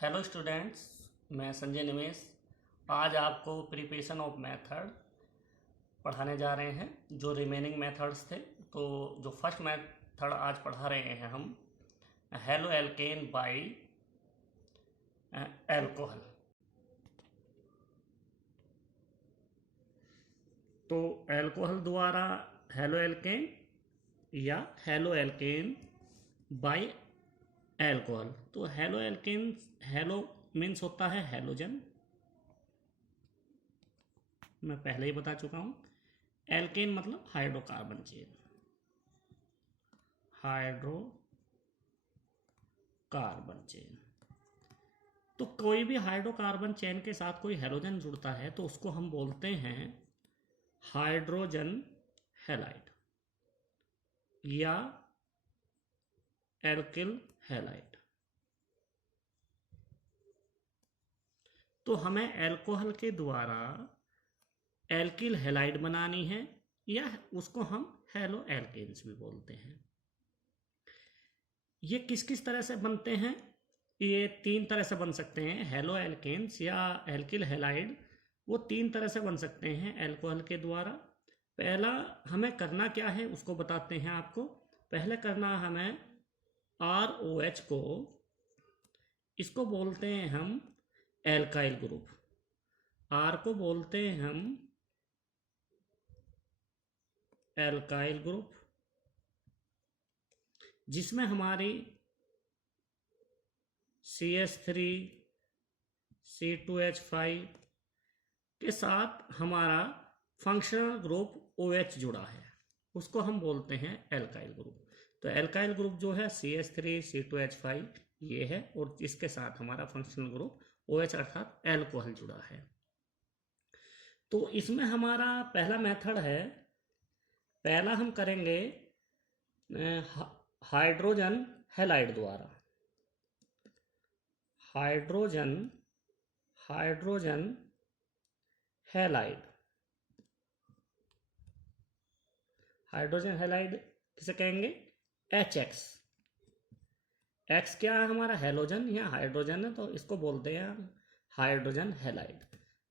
Hello students, मैं संजय निमेश। आज आपको प्रिपरेशन ऑफ मेथड पढ़ाने जा रहे हैं। जो रिमेनिंग मेथड्स थे, तो जो फर्स्ट मेथड आज पढ़ा रहे हैं हम, हेलो एल्केन बाय एल्कोहल। तो एल्कोहल द्वारा हेलो एल्केन या हेलो एल्केन बाय एल्कोहल। तो हेलो एल्केन, हेलो मीन्स होता है हेलोजन, मैं पहले ही बता चुका हूँ। एल्केन मतलब हाइड्रोकार्बन चेन, हाइड्रोकार्बन चेन। तो कोई भी हाइड्रोकार्बन चेन के साथ कोई हेलोजन जुड़ता है तो उसको हम बोलते हैं हाइड्रोजन हैलाइड या एल्किल हैलाइड। तो हमें एल्कोहल के द्वारा एल्किल हैलाइड बनानी है, या उसको हम हेलो एल्केन्स भी बोलते हैं। ये किस किस तरह से बनते हैं? ये तीन तरह से बन सकते हैं। हेलो एल्केन्स या एल्किल हैलाइड वो तीन तरह से बन सकते हैं एल्कोहल के द्वारा। पहला हमें करना क्या है उसको बताते हैं आपको। पहले करना हमें ROH को, इसको बोलते हैं हम एल्काइल ग्रुप। R को बोलते हैं हम एल्काइल ग्रुप, जिसमें हमारी CH3 C2H5 के साथ हमारा फंक्शनल ग्रुप OH जुड़ा है, उसको हम बोलते हैं एल्काइल ग्रुप। तो एल्काइल ग्रुप जो है CH3 C2H5 ये है, और इसके साथ हमारा फंक्शनल ग्रुप OH अर्थात एल्कोहल जुड़ा है। तो इसमें हमारा पहला मेथड है, पहला हम करेंगे हाइड्रोजन हैलाइड द्वारा। हाइड्रोजन हैलाइड, हाइड्रोजन हैलाइड किसे कहेंगे? HX। X क्या है हमारा? हेलोजन या हाइड्रोजन है, तो इसको बोलते हैं हम हाइड्रोजन हैलाइड।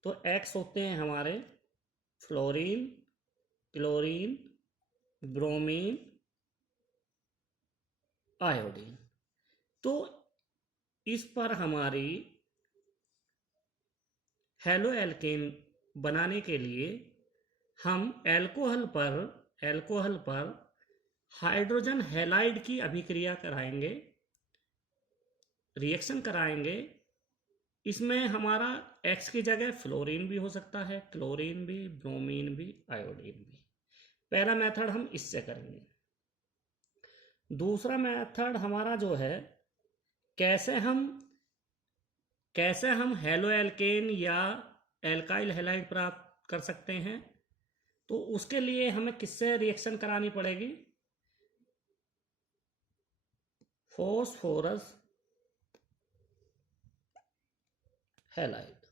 तो X होते हैं हमारे फ्लोरीन, क्लोरीन, ब्रोमीन, आयोडीन। तो इस पर हमारी हेलो एल्केन बनाने के लिए हम एल्कोहल पर हाइड्रोजन हैलाइड की अभिक्रिया कराएंगे, रिएक्शन कराएंगे। इसमें हमारा X की जगह फ्लोरीन भी हो सकता है, क्लोरीन भी, ब्रोमीन भी, आयोडीन भी। पहला मेथड हम इससे करेंगे। दूसरा मेथड हमारा जो है, कैसे हम हेलो एल्केन या एल्काइल हैलाइड प्राप्त कर सकते हैं। तो उसके लिए हमें किससे रिएक्शन करानी पड़ेगी? Phosphorus halide.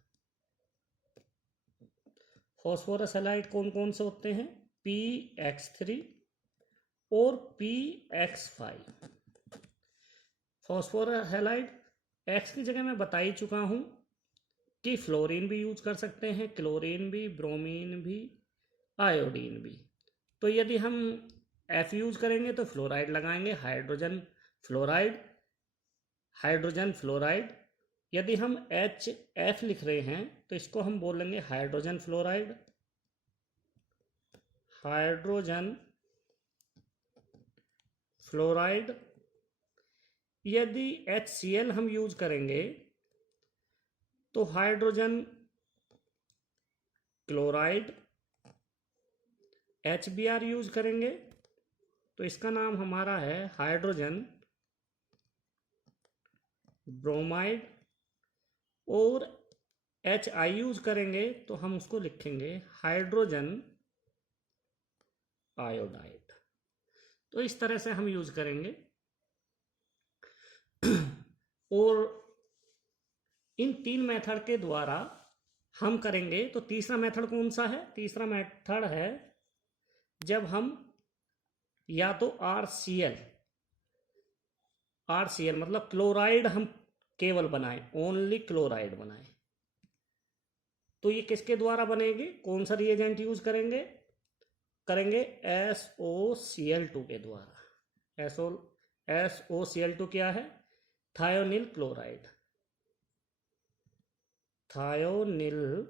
फॉस्फोरस हैलाइड कौन कौन से होते हैं? PX3 और PX5। फॉस्फोरस हैलाइड X की जगह मैं बता ही चुका हूं कि फ्लोरीन भी यूज कर सकते हैं, क्लोरीन भी, ब्रोमीन भी, आयोडीन भी। तो यदि हम F यूज करेंगे तो फ्लोराइड लगाएंगे, हाइड्रोजन फ्लोराइड। यदि हम HF लिख रहे हैं तो इसको हम बोलेंगे हाइड्रोजन फ्लोराइड। यदि HCl हम यूज करेंगे तो हाइड्रोजन क्लोराइड। HBr यूज करेंगे तो इसका नाम हमारा है हाइड्रोजन ब्रोमाइड। और HI यूज करेंगे तो हम उसको लिखेंगे हाइड्रोजन आयोडाइड। तो इस तरह से हम यूज करेंगे। और इन तीन मेथड के द्वारा हम करेंगे। तो तीसरा मेथड कौन सा है? तीसरा मेथड है जब हम या तो RCl मतलब क्लोराइड हम केवल बनाए, ओनली क्लोराइड बनाए, तो ये किसके द्वारा बनेगी, कौन सा रिएजेंट यूज करेंगे, करेंगे SOCl2 के द्वारा। SOCl2 क्या है, थायोनिल क्लोराइड, थायोनिल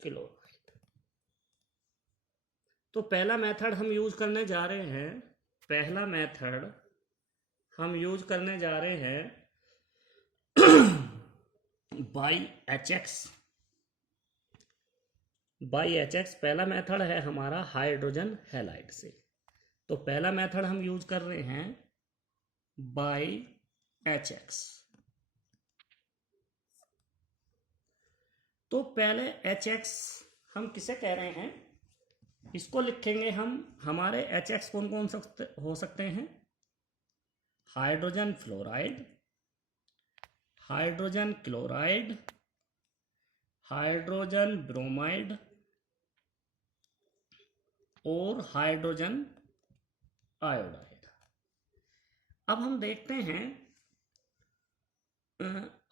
क्लोराइड। तो पहला मेथड हम यूज करने जा रहे हैं, पहला मेथड हम यूज करने जा रहे हैं बाई HX पहला मेथड है हमारा हाइड्रोजन हैलाइड से। तो पहला मेथड हम यूज कर रहे हैं बाई HX। तो पहले HX हम किसे कह रहे हैं, इसको लिखेंगे हम, हमारे HX कौन कौन हो सकते हैं, hydrogen fluoride, hydrogen chloride, hydrogen bromide और हाइड्रोजन आयोडाइड। अब हम देखते हैं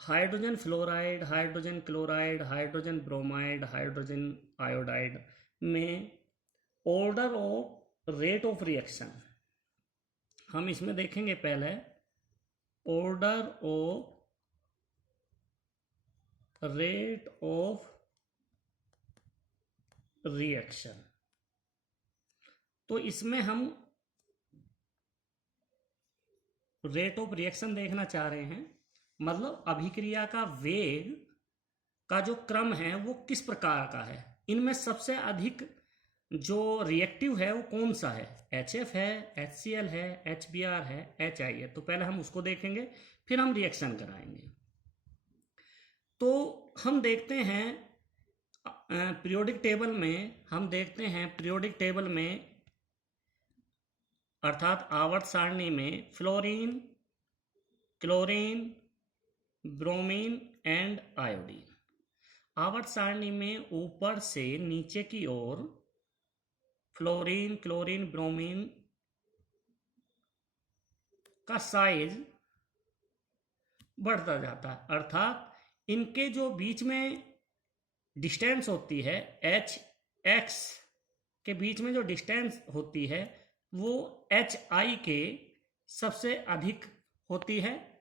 hydrogen fluoride, hydrogen chloride, hydrogen bromide, hydrogen iodide में order of rate of reaction हम इसमें देखेंगे। पहले order of rate of reaction, तो इसमें हम रेट ऑफ रिएक्शन देखना चाह रहे हैं, मतलब अभिक्रिया का वेग का जो क्रम है वो किस प्रकार का है, इनमें सबसे अधिक जो रिएक्टिव है वो कौन सा है, HF है, HCl है, HBr है, HI है। तो पहले हम उसको देखेंगे, फिर हम रिएक्शन कराएंगे। तो हम देखते हैं पीरियोडिक टेबल में, हम देखते हैं पीरियोडिक टेबल में अर्थात आवर्त सारणी में fluorine, chlorine, bromine and iodine, आवर्त सारणी में ऊपर से नीचे की ओर फ्लोरीन, क्लोरीन, ब्रोमीन का साइज बढ़ता जाता है, अर्थात इनके जो बीच में डिस्टेंस होती है HX के बीच में जो डिस्टेंस होती है वो HI के सबसे अधिक होती है,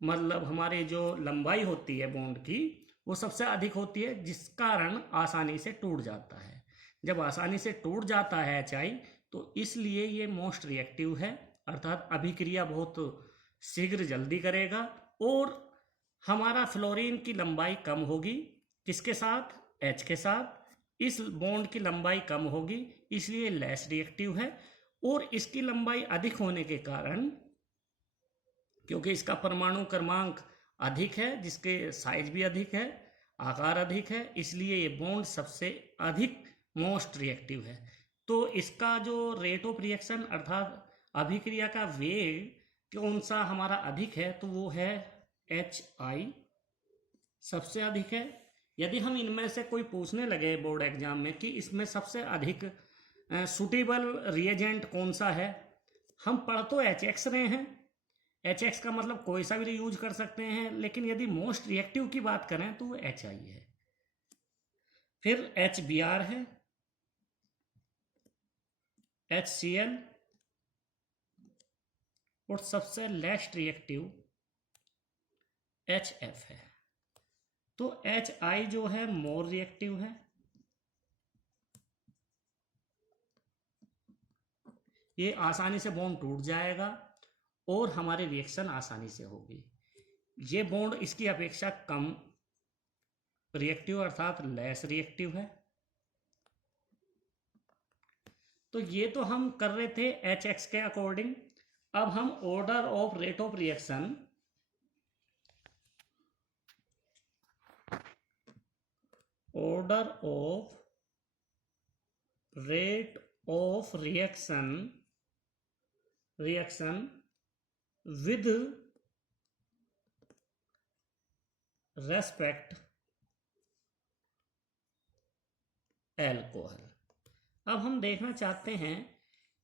मतलब हमारे जो लंबाई होती है बॉन्ड की वो सबसे अधिक होती है, जिस कारण आसानी से टूट जाता है। जब आसानी से टूट जाता है HI तो इसलिए ये मोस्ट रिएक्टिव है, अर्थात अभिक्रिया बहुत शीघ्र जल्दी करेगा और हमारा फ्लोरीन की लंबाई कम होगी, किसके साथ, H के साथ, इस बॉन्ड की लंबाई कम होगी इसलिए लेस रिएक्टिव है। और इसकी लंबाई अधिक होने के कारण, क्योंकि इसका परमाणु क्रमांक अधिक है, जिसके साइज भी अधिक है, आकार अधिक है, इसलिए ये बॉन्ड सबसे अधिक मोस्ट रिएक्टिव है। तो इसका जो रेट ऑफ रिएक्शन अर्थात अभिक्रिया का वेग कौन सा हमारा अधिक है, तो वो है HI सबसे अधिक है। यदि हम इनमें से कोई पूछने लगे बोर्ड एग्जाम में कि इसमें सबसे अधिक सुटेबल रिएजेंट कौन सा है, हम पढ़ तो HX रहे हैं, HX का मतलब कोई सा भी यूज कर सकते हैं, लेकिन यदि मोस्ट रिएक्टिव की बात करें तो वो HI है, फिर HBr है, HCl और सबसे लेस्ट रिएक्टिव HF है। तो HI जो है मोर रिएक्टिव है, ये आसानी से बॉन्ड टूट जाएगा और हमारी रिएक्शन आसानी से होगी। ये बॉन्ड इसकी अपेक्षा कम रिएक्टिव अर्थात लेस रिएक्टिव है। तो ये तो हम कर रहे थे HX के अकॉर्डिंग। अब हम order of rate of reaction, order of rate of reaction with respect alcohol. अब हम देखना चाहते हैं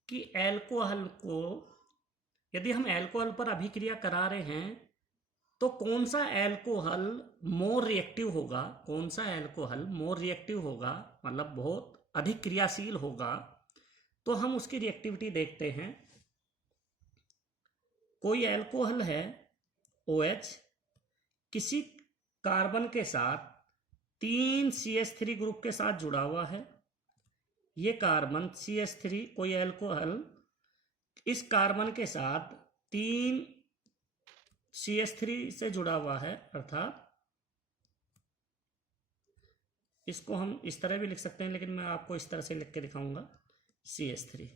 कि एल्कोहल को, यदि हम एल्कोहल पर अभिक्रिया करा रहे हैं तो कौन सा एल्कोहल मोर रिएक्टिव होगा, कौन सा एल्कोहल मोर रिएक्टिव होगा, मतलब बहुत अधिक क्रियाशील होगा, तो हम उसकी रिएक्टिविटी देखते हैं। कोई एल्कोहल है OH, किसी कार्बन के साथ 3 CH3 ग्रुप के साथ जुड़ा हुआ है। ये कार्बन CH3 कोई एल्कोहल इस कार्बन के साथ 3 CH3 से जुड़ा हुआ है, अर्थात इसको हम इस तरह भी लिख सकते हैं, लेकिन मैं आपको इस तरह से लिख के दिखाऊंगा CH3।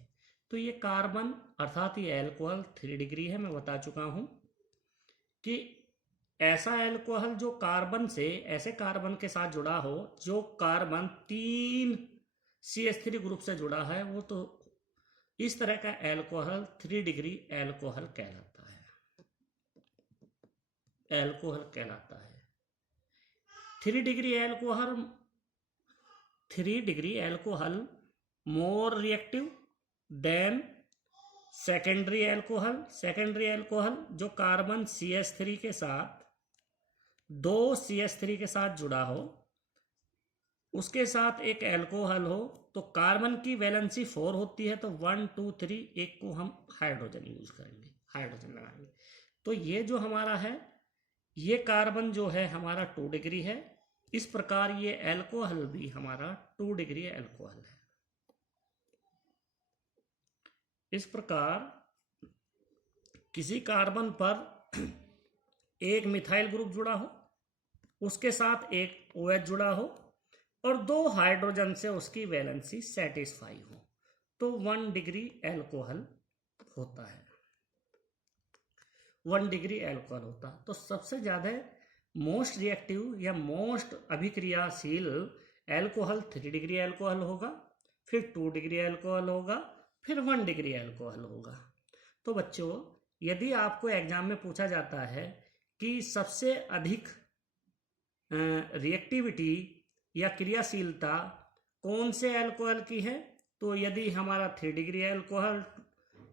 तो ये कार्बन अर्थात ये एल्कोहल 3 डिग्री है। मैं बता चुका हूं कि ऐसा एल्कोहल जो कार्बन से ऐसे कार्बन के साथ जुड़ा हो जो कार्बन 3 CH3 ग्रुप से जुड़ा है, वो तो इस तरह का एल्कोहल 3 डिग्री एल्कोहल कहलाता है, एल्कोहल कहलाता है। 3 degree alcohol more reactive than secondary alcohol जो कार्बन CH3 के साथ 2 CH3 के साथ जुड़ा हो, उसके साथ एक एल्कोहल हो, तो कार्बन की वैलेंसी 4 होती है, तो 1 2 3 एक को हम हाइड्रोजन यूज करेंगे, हाइड्रोजन लगाएंगे। तो ये जो हमारा है, ये कार्बन जो है हमारा 2 डिग्री है। इस प्रकार ये एल्कोहल भी हमारा 2 डिग्री एल्कोहल है। इस प्रकार किसी कार्बन पर एक मिथाइल ग्रुप जुड़ा हो, उसके साथ एक OH जुड़ा हो और 2 हाइड्रोजन से उसकी वैलेंसी सेटिस्फाई हो, तो 1 डिग्री एल्कोहल होता है, 1 डिग्री एल्कोहल होता है। तो सबसे ज्यादा मोस्ट रिएक्टिव या मोस्ट अभिक्रियाशील एल्कोहल 3 डिग्री एल्कोहल होगा, फिर 2 डिग्री एल्कोहल होगा, फिर 1 डिग्री एल्कोहल होगा। तो बच्चों, यदि आपको एग्जाम में पूछा जाता है कि सबसे अधिक रिएक्टिविटी या क्रियाशीलता कौन से एल्कोहल की है, तो यदि हमारा 3 डिग्री एल्कोहल,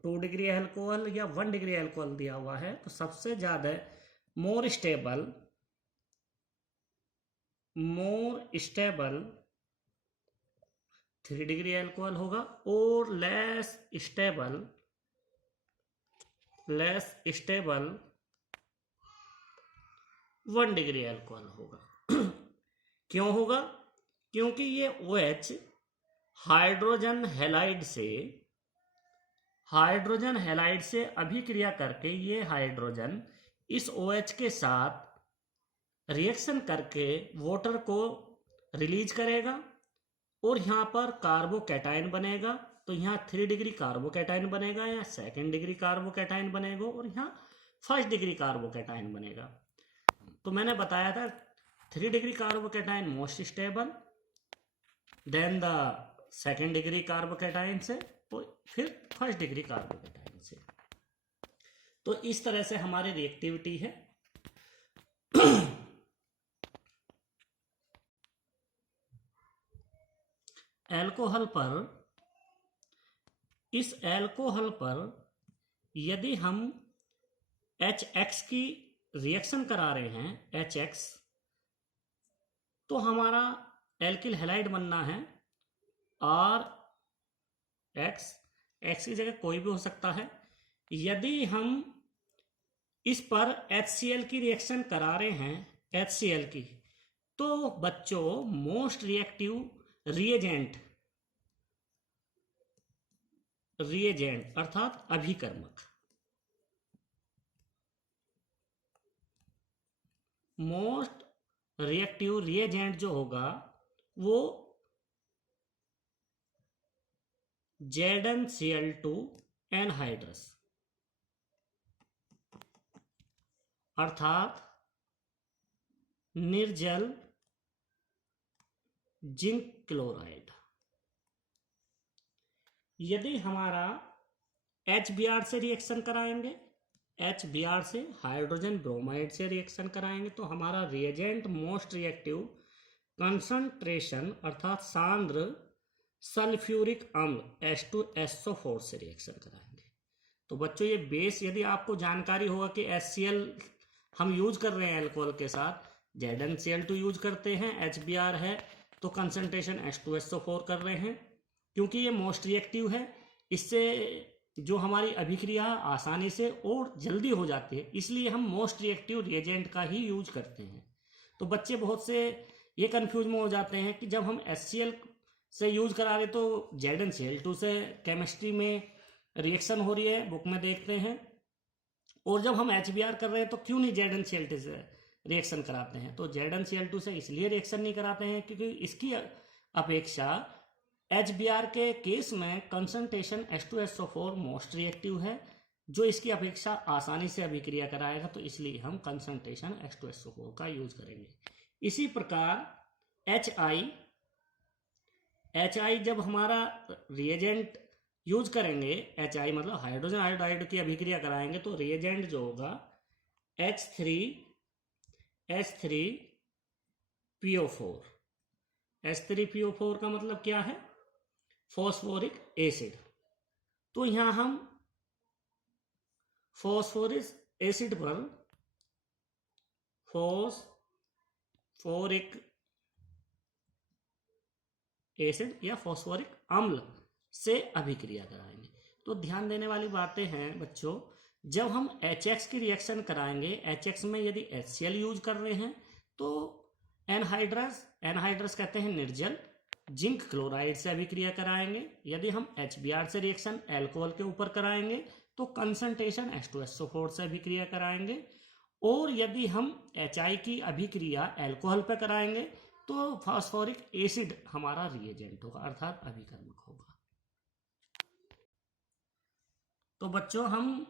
2 डिग्री एल्कोहल या 1 डिग्री एल्कोहल दिया हुआ है, तो सबसे ज्यादा मोर स्टेबल 3 डिग्री एल्कोहल होगा और लेस स्टेबल 1 डिग्री एल्कोहल होगा। क्यों होगा? क्योंकि ये OH हाइड्रोजन हैलाइड से अभिक्रिया करके ये हाइड्रोजन इस OH के साथ रिएक्शन करके वाटर को रिलीज करेगा और यहाँ पर कार्बोकैटायन बनेगा। तो यहाँ 3 डिग्री कार्बोकैटायन बनेगा, या 2 डिग्री कार्बोकैटायन बनेगा और यहाँ 1 डिग्री कार्बोकैटायन बनेगा। तो मैंने बताया था 3 degree carbocation most stable, then the 2 degree carbocation से, और फिर 1 डिग्री कार्बोकैटायन से। तो इस तरह से हमारी रिएक्टिविटी है। इस एल्कोहल पर यदि हम HX की रिएक्शन करा रहे हैं, HX, तो हमारा एल्किल हैलाइड बनना है RX, X की जगह कोई भी हो सकता है। यदि हम इस पर HCl की रिएक्शन करा रहे हैं, HCl की, तो बच्चों मोस्ट रिएक्टिव रिएजेंट अर्थात अभिकर्मक, मोस्ट रिएक्टिव रिएजेंट जो होगा वो ZnCl2 एनहाइड्रस अर्थात निर्जल जिंक क्लोराइड। यदि हमारा HBr से रिएक्शन कराएंगे, HBr से हाइड्रोजन ब्रोमाइड से रिएक्शन कराएंगे, तो हमारा रिएजेंट मोस्ट रिएक्टिव कंसंट्रेशन अर्थात सांद्र सल्फ्यूरिक अम्ल H2SO4 से रिएक्शन कराएंगे। तो बच्चों ये बेस, यदि आपको जानकारी होगा कि HCl हम यूज कर रहे हैं अल्कोहल के साथ ZnCl2 यूज करते हैं, HBr है तो कंसंट्रेशन H2SO4 कर रहे हैं, क्योंकि ये मोस्ट रिएक्टिव है। इससे जो हमारी अभिक्रिया आसानी से और जल्दी हो जाती है, इसलिए हम मोस्ट रिएक्टिव रिएजेंट का ही यूज करते हैं। तो बच्चे बहुत से ये कंफ्यूज में हो जाते हैं कि जब हम HCl से यूज करा रहे तो ZnCl2 से केमिस्ट्री में रिएक्शन हो रही है, बुक में देखते हैं, और जब हम HBr कर रहे हैं तो क्यों नहीं ZnCl2 से रिएक्शन कराते हैं। तो ZnCl2 से इसलिए रिएक्शन नहीं कराते हैं क्योंकि इसकी अपेक्षा HBr के केस में कंसंट्रेशन H2SO4 मोस्ट रिएक्टिव है, जो इसकी अपेक्षा आसानी से अभिक्रिया कराएगा, तो इसलिए हम कंसंट्रेशन H2SO4 का यूज करेंगे। इसी प्रकार HI जब हमारा रिएजेंट यूज करेंगे, HI मतलब हाइड्रोजन आयोडाइड की अभिक्रिया कराएंगे, तो रिएजेंट जो होगा H3PO4। H3PO4 का मतलब क्या है? Phosphoric acid. तो यहां हम फॉस्फोरिक एसिड पर फॉस्फोरिक एसिड या फॉस्फोरिक अम्ल से अभिक्रिया कराएंगे। तो ध्यान देने वाली बातें हैं बच्चों, जब हम HX की रिएक्शन कराएंगे, HX में यदि HCl यूज कर रहे हैं तो एनहाइड्रस कहते हैं निर्जल, जिंक क्लोराइड से अभिक्रिया कराएंगे। यदि हम HBr से रिएक्शन अल्कोहल के ऊपर कराएंगे तो कंसंट्रेशन H2SO4 से अभिक्रिया कराएंगे, और यदि हम HI की अभिक्रिया अल्कोहल पे कराएंगे तो फास्फोरिक एसिड हमारा रिएजेंट होगा, अर्थात अभिकर्मक होगा। तो बच्चों हम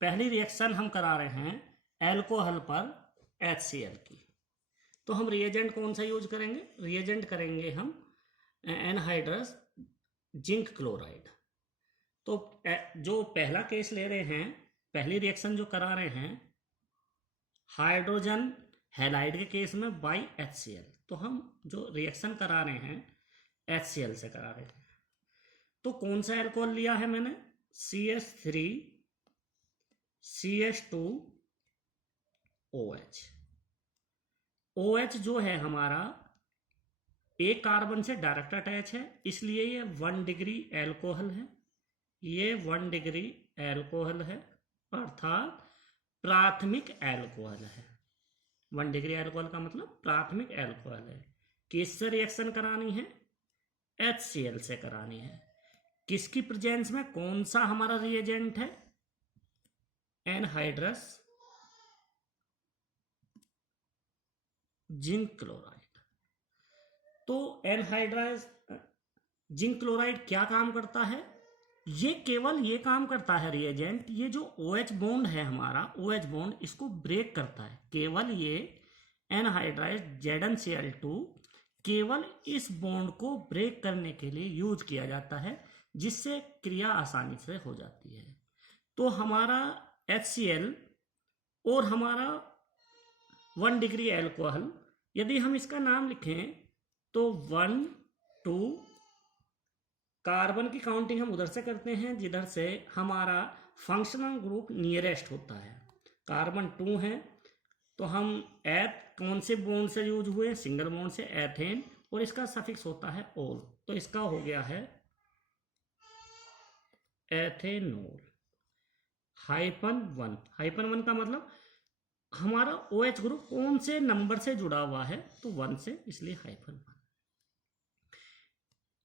पहली रिएक्शन हम करा रहे हैं अल्कोहल पर HCl की, तो हम रिएजेंट कौन सा यूज करेंगे? रिएजेंट करेंगे हम एनहाइड्रस जिंक क्लोराइड। तो जो पहला केस ले रहे हैं, पहली रिएक्शन जो करा रहे हैं हाइड्रोजन हैलाइड के केस में बाई HCl, तो हम जो रिएक्शन करा रहे हैं HCl से करा रहे हैं। तो कौन सा अल्कोहल लिया है मैंने? CH3CH2OH। OH जो है हमारा एक कार्बन से डायरेक्ट अटैच है, इसलिए ये 1 डिग्री एल्कोहल है, ये 1 डिग्री एल्कोहल है, अर्थात प्राथमिक एल्कोहल है। 1 डिग्री एल्कोहल का मतलब प्राथमिक एल्कोहल है। किससे रिएक्शन करानी है? HCl से करानी है। किसकी प्रेजेंस में? कौन सा हमारा रिएजेंट है? Anhydrous zinc chloride. तो एनहाइड्रस जिंक क्लोराइड क्या काम करता है? ये केवल ये काम करता है रिएजेंट, ये जो OH बॉन्ड है हमारा, OH बॉन्ड इसको ब्रेक करता है। केवल ये एनहाइड्राइड ZnCl2 केवल इस बॉन्ड को ब्रेक करने के लिए यूज किया जाता है, जिससे क्रिया आसानी से हो जाती है। तो हमारा HCl और हमारा 1 डिग्री एल्कोहल, यदि हम इसका नाम लिखें तो 1 2 कार्बन की काउंटिंग हम उधर से करते हैं जिधर से हमारा फंक्शनल ग्रुप नियरेस्ट होता है। कार्बन 2 है तो हम कौन से बॉन्ड से यूज हुए? सिंगल बॉन्ड से, एथेन, और इसका सफिक्स होता है ओल, तो इसका हो गया है एथेनोल। -1, -1 का मतलब हमारा OH ग्रुप कौन से नंबर से जुड़ा हुआ है? तो 1 से, इसलिए -1।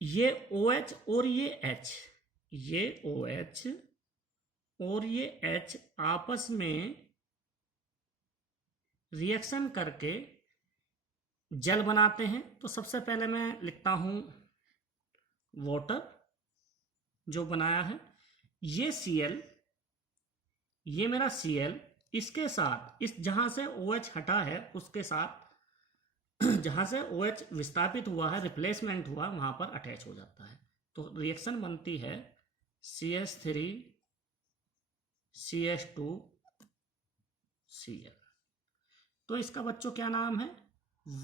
ये OH और ये H, ये OH और ये H आपस में रिएक्शन करके जल बनाते हैं। तो सबसे पहले मैं लिखता हूं वाटर जो बनाया है, ये Cl, ये मेरा Cl, इसके साथ इस जहां से OH हटा है उसके साथ जहां से OH विस्थापित हुआ है, रिप्लेसमेंट हुआ, वहां पर अटैच हो जाता है। तो रिएक्शन बनती है CH3 CH2Cl। तो इसका बच्चों क्या नाम है?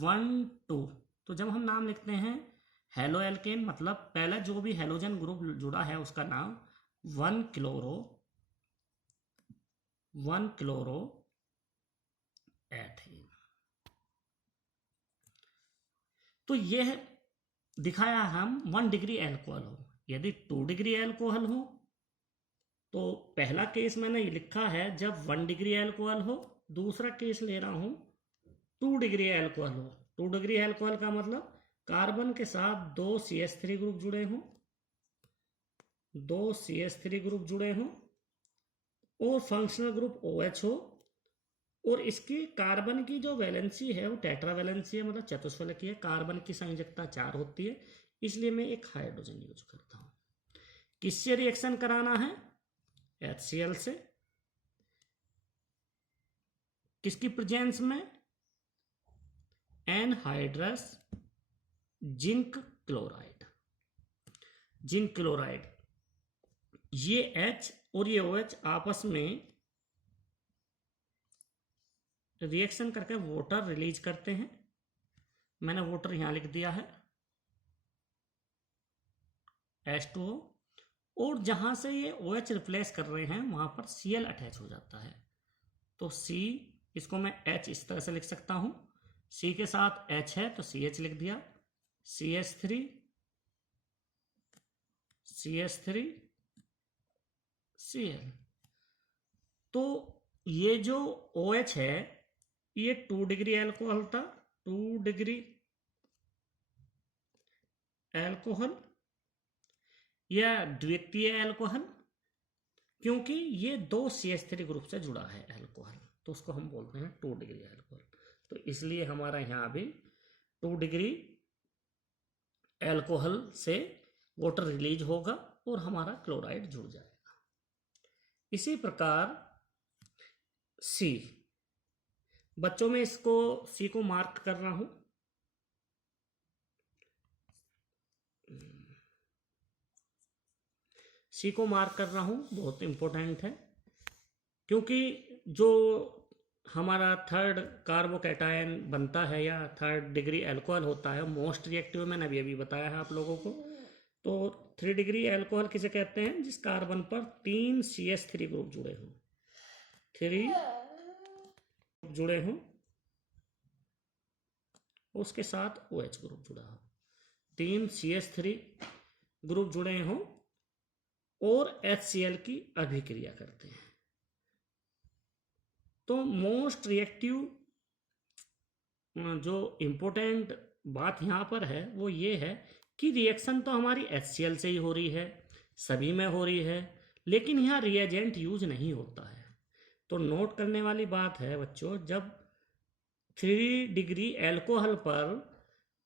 1 2। तो जब हम नाम लिखते हैं हेलो एल्केन, मतलब पहला जो भी हेलोजन ग्रुप जुड़ा है उसका नाम 1 क्लोरो मीथेन। तो यह दिखाया हम 1 डिग्री अल्कोहल हो। यदि 2 डिग्री अल्कोहल हो तो पहला केस मैंने लिखा है जब 1 डिग्री अल्कोहल हो। दूसरा केस ले रहा हूं 2 डिग्री अल्कोहल हो। 2 डिग्री अल्कोहल का मतलब कार्बन के साथ 2 CH3 ग्रुप जुड़े हों, 2 CH3 ग्रुप जुड़े हों और फंक्शनल ग्रुप OH हो, और इसकी कार्बन की जो वैलेंसी है वो टेट्रा वैलेंसी है, मतलब चतुष्फलकीय है। कार्बन की संयोजकता 4 होती है, इसलिए मैं एक हाइड्रोजन यूज करता हूं। किससे रिएक्शन कराना है? HCl से। किसकी प्रेजेंस में? Anhydrous zinc chloride. Zinc chloride, ये H और ये OH आपस में रिएक्शन करके वाटर रिलीज करते हैं। मैंने वाटर यहां लिख दिया है H2O, और जहां से ये OH रिप्लेस कर रहे हैं वहां पर Cl अटैच हो जाता है। तो C, इसको मैं H इस तरह से लिख सकता हूं। C के साथ H है तो CH लिख दिया, CH3 CH3 Cl। तो ये जो OH है ये 2 डिग्री अल्कोहल था, 2 डिग्री अल्कोहल या द्वितीय अल्कोहल, क्योंकि ये 2 CH3 ग्रुप से जुड़ा है अल्कोहल, तो उसको हम बोलते हैं 2 डिग्री अल्कोहल। तो इसलिए हमारा यहां भी 2 डिग्री अल्कोहल से वाटर रिलीज होगा और हमारा क्लोराइड जुड़ जाएगा। इसी प्रकार C, बच्चों में इसको C को मार्क कर रहा हूं। C को मार्क कर रहा हूं, बहुत इंपॉर्टेंट है, क्योंकि जो हमारा थर्ड कार्बोकैटायन बनता है या थर्ड डिग्री अल्कोहल होता है मोस्ट रिएक्टिव, मैंने अभी अभी बताया है आप लोगों को। तो 3 डिग्री अल्कोहल किसे कहते हैं? जिस कार्बन पर 3 CH3 ग्रुप जुड़े हों, 3 जुड़े हों, उसके साथ OH ग्रुप जुड़ा हो, 3 CH3 ग्रुप जुड़े हों और HCl की अभिक्रिया करते हैं। तो मोस्ट रिएक्टिव जो इंपॉर्टेंट बात यहां पर है वो ये है कि रिएक्शन तो हमारी HCl से ही हो रही है, सभी में हो रही है, लेकिन यहाँ रिएजेंट यूज नहीं होता है। तो नोट करने वाली बात है बच्चों, जब 3 डिग्री अल्कोहल पर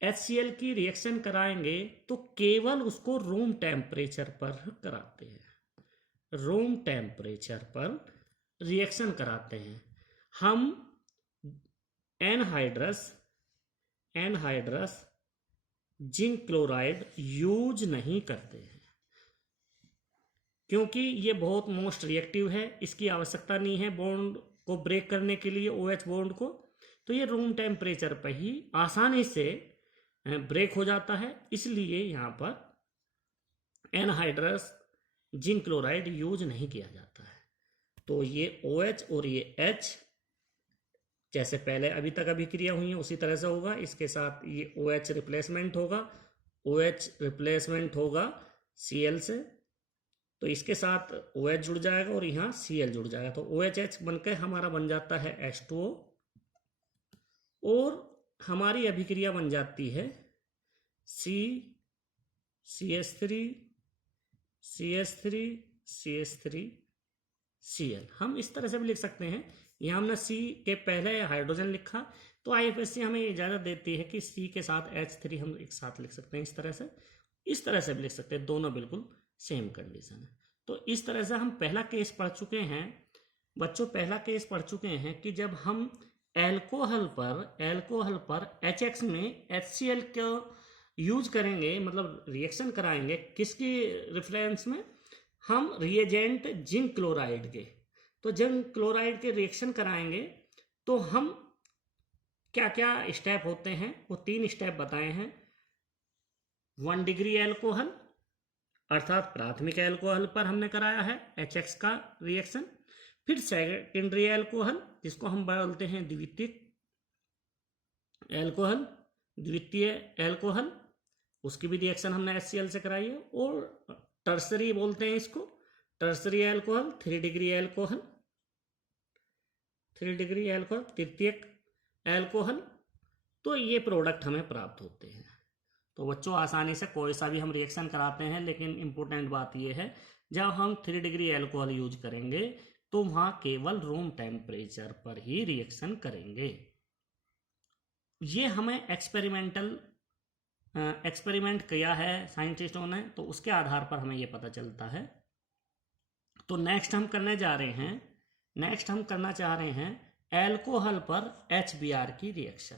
HCl की रिएक्शन कराएंगे तो केवल उसको रूम टेम्परेचर पर कराते हैं, रूम टेम्परेचर पर रिएक्शन कराते हैं। हम एनहाइड्रस जिंक क्लोराइड यूज नहीं करते हैं, क्योंकि ये बहुत मोस्ट रिएक्टिव है, इसकी आवश्यकता नहीं है बॉन्ड को ब्रेक करने के लिए, OH बॉन्ड को। तो ये रूम टेम्परेचर पर ही आसानी से ब्रेक हो जाता है, इसलिए यहाँ पर एनहाइड्रस जिंक क्लोराइड यूज नहीं किया जाता है। तो ये OH और ये H जैसे पहले अभी तक अभिक्रिया हुई है उसी तरह से होगा, इसके साथ ये OH रिप्लेसमेंट होगा, OH रिप्लेसमेंट होगा Cl से, तो इसके साथ OH जुड़ जाएगा और यहाँ Cl जुड़ जाएगा, तो OHH बनकर हमारा बन जाता है H2O, और हमारी अभिक्रिया बन जाती है CH3 Cl। हम इस तरह से भी लिख सकते हैं, यहाँ हमने C के पहले हाइड्रोजन लिखा, तो IFSC हमें इजाज़त देती है कि C के साथ H3 हम एक साथ लिख सकते हैं, इस तरह से भी लिख सकते हैं, दोनों बिल्कुल सेम कंडीशन है। तो इस तरह से हम पहला केस पढ़ चुके हैं बच्चों, पहला केस पढ़ चुके हैं कि जब हम एल्कोहल पर HX में HCl को यूज करेंगे, मतलब रिएक्शन कराएंगे, किसकी रेफरेंस में? हम रिएजेंट जिंक क्लोराइड के। तो जिंक क्लोराइड के रिएक्शन कराएंगे तो हम क्या क्या स्टेप होते हैं वो 3 स्टेप बताए हैं। 1 डिग्री अल्कोहल अर्थात प्राथमिक अल्कोहल पर हमने कराया है HX का रिएक्शन, फिर सेकेंडरी अल्कोहल जिसको हम बोलते हैं द्वितीयक एल्कोहल, द्वितीय एल्कोहल, उसकी भी रिएक्शन हमने HCl से कराई है। और टर्सरी बोलते हैं इसको, tertiary alcohol, 3 degree alcohol, 3 degree alcohol, तृतीयक एल्कोहल। तो ये प्रोडक्ट हमें प्राप्त होते हैं। तो बच्चों आसानी से कोई सा भी हम रिएक्शन कराते हैं, लेकिन इम्पोर्टेंट बात ये है जब हम 3 डिग्री एल्कोहल यूज करेंगे तो वहाँ केवल रूम टेम्परेचर पर ही रिएक्शन करेंगे। ये हमें एक्सपेरिमेंट किया है साइंटिस्टों ने, तो उसके आधार पर हमें ये पता चलता है। तो नेक्स्ट हम करना चाह रहे हैं एल्कोहल पर HBr की रिएक्शन,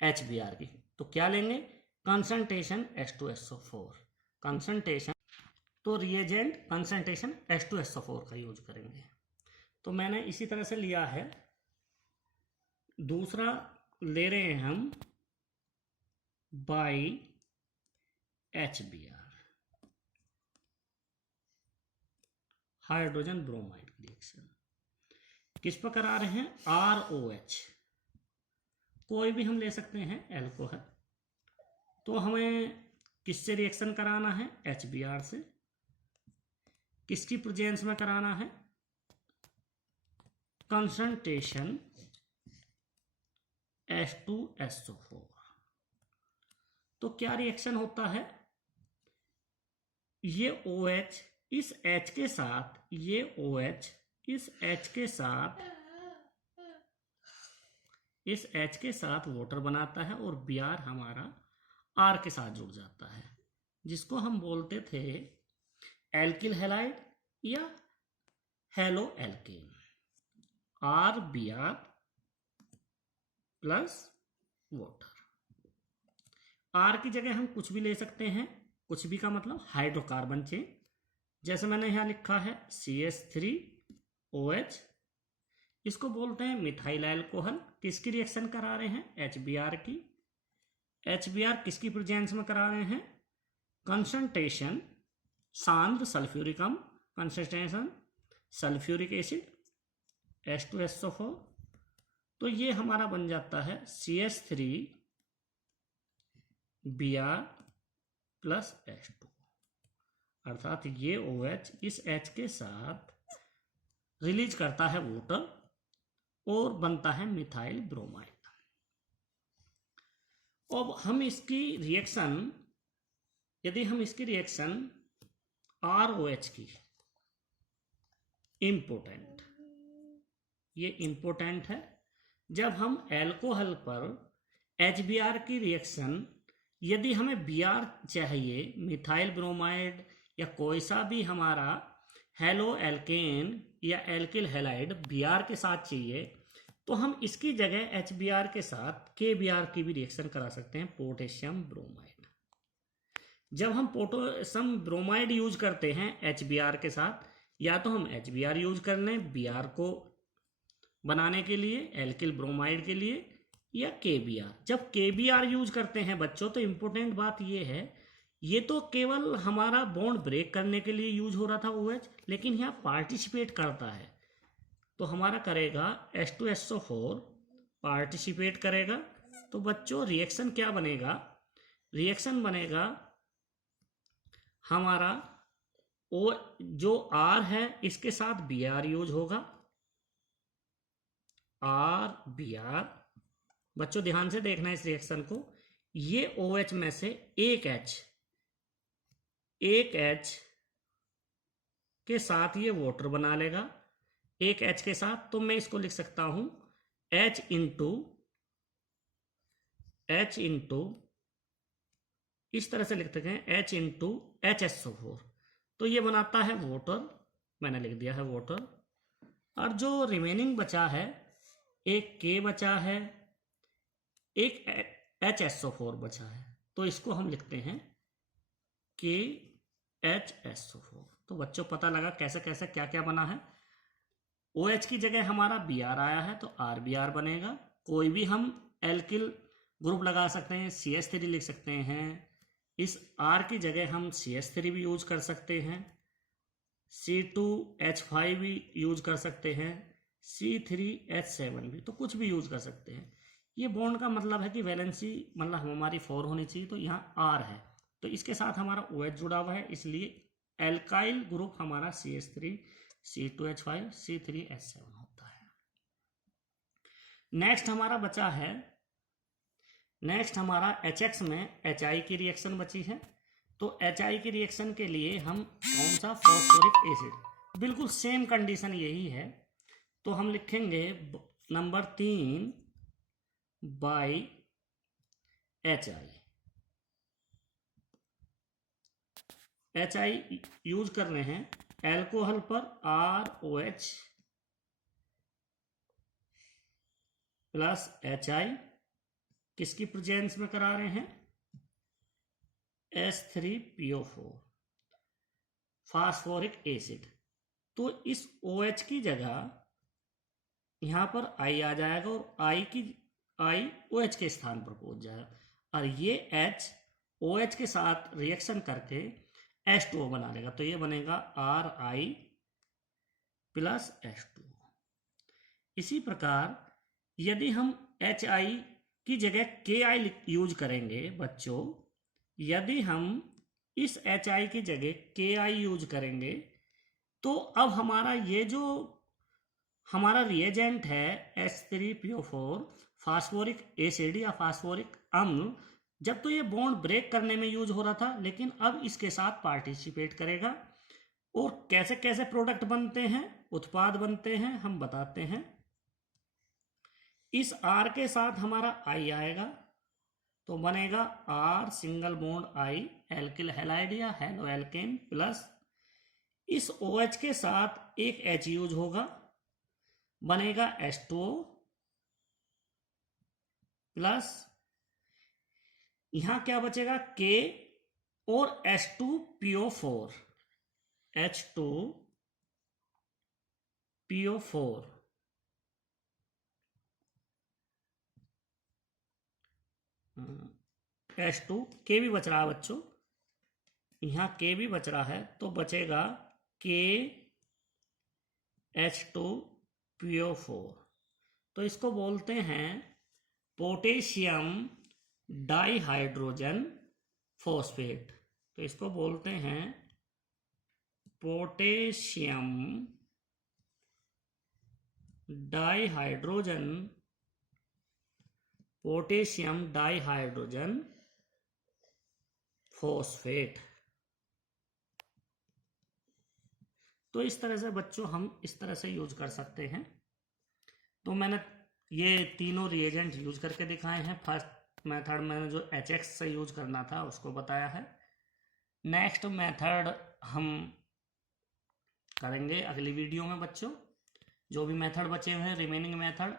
HBr की। तो क्या लेंगे, कंसंट्रेशन H2SO4, कंसंट्रेशन, तो रिएजेंट कंसंट्रेशन H2SO4 का यूज करेंगे। तो मैंने इसी तरह से लिया है। दूसरा ले रहे हैं हम by HBr, hydrogen bromide reaction. किस पर करा रहे हैं, ROH, कोई भी हम ले सकते हैं एल्कोहल। तो हमें किससे रिएक्शन कराना है, HBr से। किसकी प्रेजेंस में कराना है, कंसंट्रेशन H2SO4। तो क्या रिएक्शन होता है, ये OH इस H के साथ, ये OH इस H के साथ, इस H के साथ वाटर बनाता है और Br हमारा R के साथ जुड़ जाता है, जिसको हम बोलते थे एल्किल हैलाइड या halo alkane. RBr plus water. R की जगह हम कुछ भी ले सकते हैं, कुछ भी का मतलब हाइड्रोकार्बन चेन। जैसे मैंने यहाँ लिखा है CH3OH, इसको बोलते हैं मिथाइल अल्कोहल। किसकी रिएक्शन करा रहे हैं, HBr की। HBr किसकी प्रेजेंस में करा रहे हैं, कंसंट्रेशन सांद्र सल्फ्यूरिक अम्ल, कंसंट्रेशन सल्फ्यूरिक एसिड H2SO4। तो ये हमारा बन जाता है CH3Br प्लस H2, अर्थात ये OH इस H के साथ रिलीज करता है वाटर और बनता है मिथाइल ब्रोमाइड। अब हम इसकी रिएक्शन, यदि हम इसकी रिएक्शन ROH की, इम्पोर्टेंट, ये इम्पोर्टेंट है। जब हम एल्कोहल पर HBr की रिएक्शन, यदि हमें Br चाहिए, मिथाइल ब्रोमाइड या कोई सा भी हमारा हेलो एल्केन या एल्किल हैलाइड Br के साथ चाहिए, तो हम इसकी जगह HBr के साथ KBr की भी रिएक्शन करा सकते हैं, पोटेशियम ब्रोमाइड। जब हम पोटेशियम ब्रोमाइड यूज करते हैं HBr के साथ, या तो हम HBr यूज कर लें Br को बनाने के लिए, एल्किल ब्रोमाइड के लिए, या KBr। जब KBr यूज करते हैं बच्चों, तो इम्पोर्टेंट बात ये है, ये तो केवल हमारा बॉन्ड ब्रेक करने के लिए यूज हो रहा था OH, लेकिन यहाँ पार्टिसिपेट करता है। तो हमारा करेगा H2SO4 पार्टिसिपेट करेगा। तो बच्चों रिएक्शन क्या बनेगा, रिएक्शन बनेगा हमारा O जो R है इसके साथ Br यूज होगा, RBr। बच्चों ध्यान से देखना इस रिएक्शन को, ये OH में से एक H के साथ ये वाटर बना लेगा, एक H के साथ। तो मैं इसको लिख सकता हूं H इंटू, इस तरह से लिख सकते हैं H इंटू HSO4। तो ये बनाता है वाटर, मैंने लिख दिया है वाटर। और जो रिमेनिंग बचा है, एक K बचा है, एक HSO4 बचा है, तो इसको हम लिखते हैं KHSO4। तो बच्चों पता लगा कैसे कैसे क्या क्या बना है। OH की जगह हमारा Br आया है, तो RBr बनेगा। कोई भी हम एल्किल ग्रुप लगा सकते हैं, CH3 लिख सकते हैं। इस R की जगह हम CH3 भी यूज कर सकते हैं, C2H5 भी यूज कर सकते हैं, C3H7 भी, तो कुछ भी यूज कर सकते हैं। ये बॉन्ड का मतलब है कि वैलेंसी मतलब हमारी 4 होनी चाहिए, तो यहाँ R है, तो इसके साथ हमारा OH जुड़ा हुआ है, इसलिए एल्काइल ग्रुप हमारा CH3 C2H5 C3H7 होता है। नेक्स्ट हमारा HX में HI की रिएक्शन बची है। तो HI की रिएक्शन के लिए हम कौन सा, फॉस्फोरिक एसिड, बिल्कुल सेम कंडीशन यही है, तो हम लिखेंगे नंबर 3 बाई HI यूज कर रहे हैं एल्कोहल पर ROH प्लस HI, किसकी प्रेजेंस में करा रहे हैं, H3PO4 फास्फोरिक एसिड। तो इस OH की जगह यहां पर I आ जाएगा और I OH के स्थान पर पहुंच जाएगा, और ये H OH के साथ रिएक्शन करके H2O बना देगा, तो ये बनेगा RI प्लस H2O। इसी प्रकार यदि हम HI की जगह KI यूज करेंगे बच्चों, यदि हम इस HI की जगह KI यूज करेंगे, तो अब हमारा ये जो हमारा रिएजेंट है H3PO4 फास्फोरिक एसिड या फास्फोरिक अम्ल, जब तो ये बॉन्ड ब्रेक करने में यूज हो रहा था, लेकिन अब इसके साथ पार्टिसिपेट करेगा। और कैसे कैसे प्रोडक्ट बनते हैं, उत्पाद बनते हैं, हम बताते हैं। इस R के साथ हमारा I आएगा, तो बनेगा R single bond I alkyl halide या हेलो एल्केन, प्लस इस OH के साथ एक H यूज होगा, बनेगा H2O, प्लस यहां क्या बचेगा, K और H2PO4 H2 K भी बच रहा है बच्चों, यहां K भी बच रहा है, तो बचेगा K H2PO4, तो इसको बोलते हैं पोटेशियम डाइहाइड्रोजन फॉस्फेट। तो इसको बोलते हैं पोटेशियम डाइहाइड्रोजन फॉस्फेट। तो इस तरह से बच्चों हम इस तरह से यूज कर सकते हैं। तो मैंने ये तीनों रिएजेंट यूज करके दिखाए हैं। फर्स्ट मेथड मैंने जो HX से यूज करना था उसको बताया है। नेक्स्ट मेथड हम करेंगे अगली वीडियो में बच्चों, जो भी मेथड बचे हुए हैं रिमेनिंग मेथड,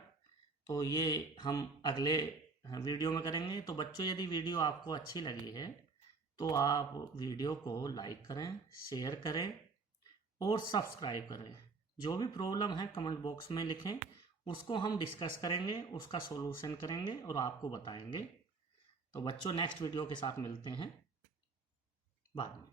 तो ये हम अगले वीडियो में करेंगे। तो बच्चों यदि वीडियो आपको अच्छी लगी है तो आप वीडियो को लाइक करें, शेयर करें और सब्सक्राइब करें। जो भी प्रॉब्लम है कमेंट बॉक्स में लिखें, उसको हम डिस्कस करेंगे, उसका सॉल्यूशन करेंगे और आपको बताएंगे। तो बच्चों नेक्स्ट वीडियो के साथ मिलते हैं बाद में।